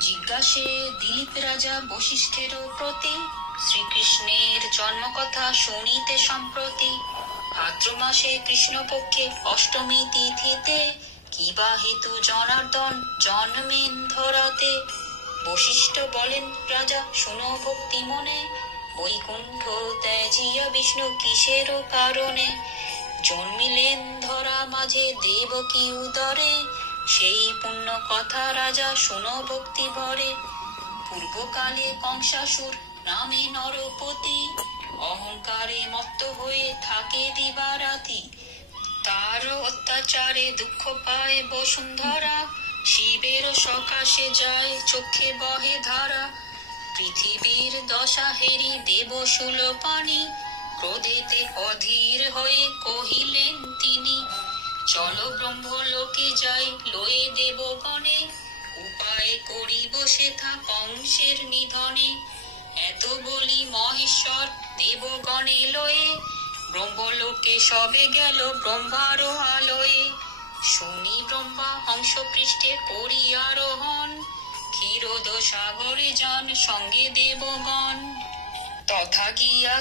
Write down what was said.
জিজ্ঞাসে দিলীপ রাজা বশিষ্ঠের প্রতি, শ্রীকৃষ্ণের জন্মকথা শুনিতে সম্প্রতি। ভাদ্র মাসে কৃষ্ণপক্ষে অষ্টমী তিথিতে, কিবা হেতু জনার্দন জন্মেন ধরাতে। বশিষ্ঠ বলেন, রাজা শুনো ভক্তি মনে, বৈকুণ্ঠ ত্যাজিয়া বিষ্ণু কিসের কারণে জন্মিলেন ধরা মাঝে দেবকী উদরে। সেই পুণ্য কথা রাজা শুনো ভক্তি ভরে। পূর্বকালে কংসাসুর নামে নরপতি, অহংকারে মত্ত হয়ে থাকে দিবারাতি। তার অত্যাচারে দুঃখ পায় বসুন্ধরা, শিবের সকাশে যায় চোখে বহে ধারা। পৃথিবীর দশা হেরি দেবশূল পানি, ক্রোধেতে অধীর হয়ে কহিলেন তিনি, চলো ব্রহ্মলোকে যাই লয়ে দেবগণে, উপায় করিব সেথা কংসের নিধনে। এত বলি মহেশ্বর দেবগণে লয়ে, ব্রহ্মলোকে সবে গেল ব্রহ্মার আলয়ে। শুনি ব্রহ্মা হংস পৃষ্ঠে করি আরোহণ, ক্ষীরোদ সাগরে যান সঙ্গে দেবগণ। তথা গিয়া